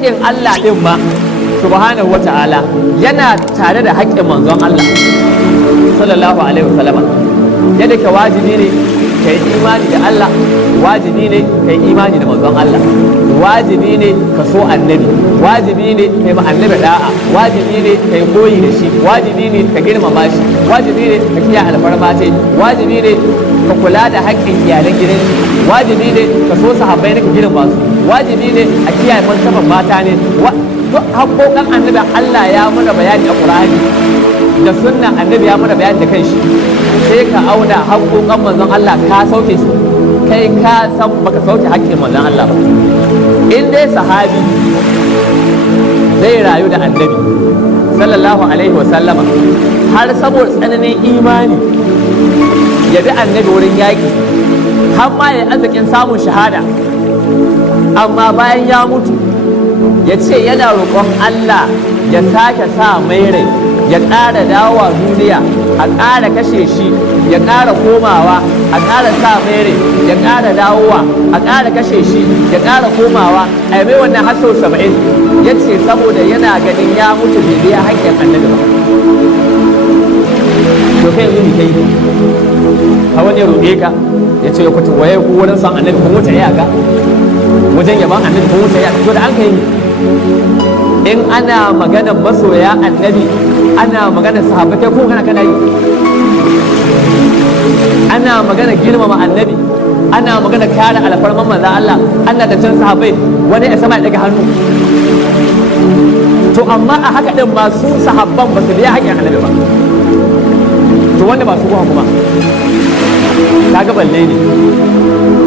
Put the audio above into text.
haƙƙin Allah ɗin ma subhanahu wata'ala yana tare da haƙƙin manzon Allah sallallahu alaihi wasallam. Yadda ke wajibi ne kai imani da Allah, wajibi ne kai imani da manzon Allah, wajibi ne ka so annabi, wajibi ne kai ma annabi da'a, wajibi ne kai koyi da shi, wajibi ne ka girmama shi, wajibi ne ka kiyaye alfarma ce, wajibi ne ka kula da haƙƙin iyalan gidan shi, wajibi ne ka so sahabbai ne ka girma su, wajibi ne a kiyaye martaban mata ne. Duk haƙoƙan annabi Allah ya mana bayani a Qur'ani da sunnan annabi ya mana bayani da kanshi. Sai ka auna haƙoƙan manzon Allah ka sauke su, kai ka san baka sauke haƙƙin manzon Allah ba. In dai sahabi zai rayu da annabi sallallahu alaihi wa sallama har saboda tsananin imani ya bi annabi wurin yaƙi har ma ya arzikin samun shahada, amma bayan ya mutu ya ce yana roƙon Allah ya sake sa mai rai, ya ƙara dawowa duniya, a ƙara kashe shi, ya ƙara komawa, a ƙara sa mai rai, ya ƙara dawowa, a ƙara kashe shi, ya ƙara komawa, a yi mai wannan har sau 70. Ya ce saboda yana ganin ya mutu bai biya haƙƙin annabi ba. To kai yanzu ni kai a wani roƙe ka ya ce ya kutu waye ku wurin son annabi kun wuce iyaka, wajen yaban annabi kun wuce iyaka. To da an kai in ana maganar masoya annabi, ana maganar sahabbai ko kana yi, ana maganar girmama annabi, ana maganar kare alfarman manzo Allah, ana da can sahabbai wani ya sama ya daga hannu. To amma a haka din ma su sahabban ba su biya haƙƙin annabi ba. To wanda ba su kuma kaga balle ne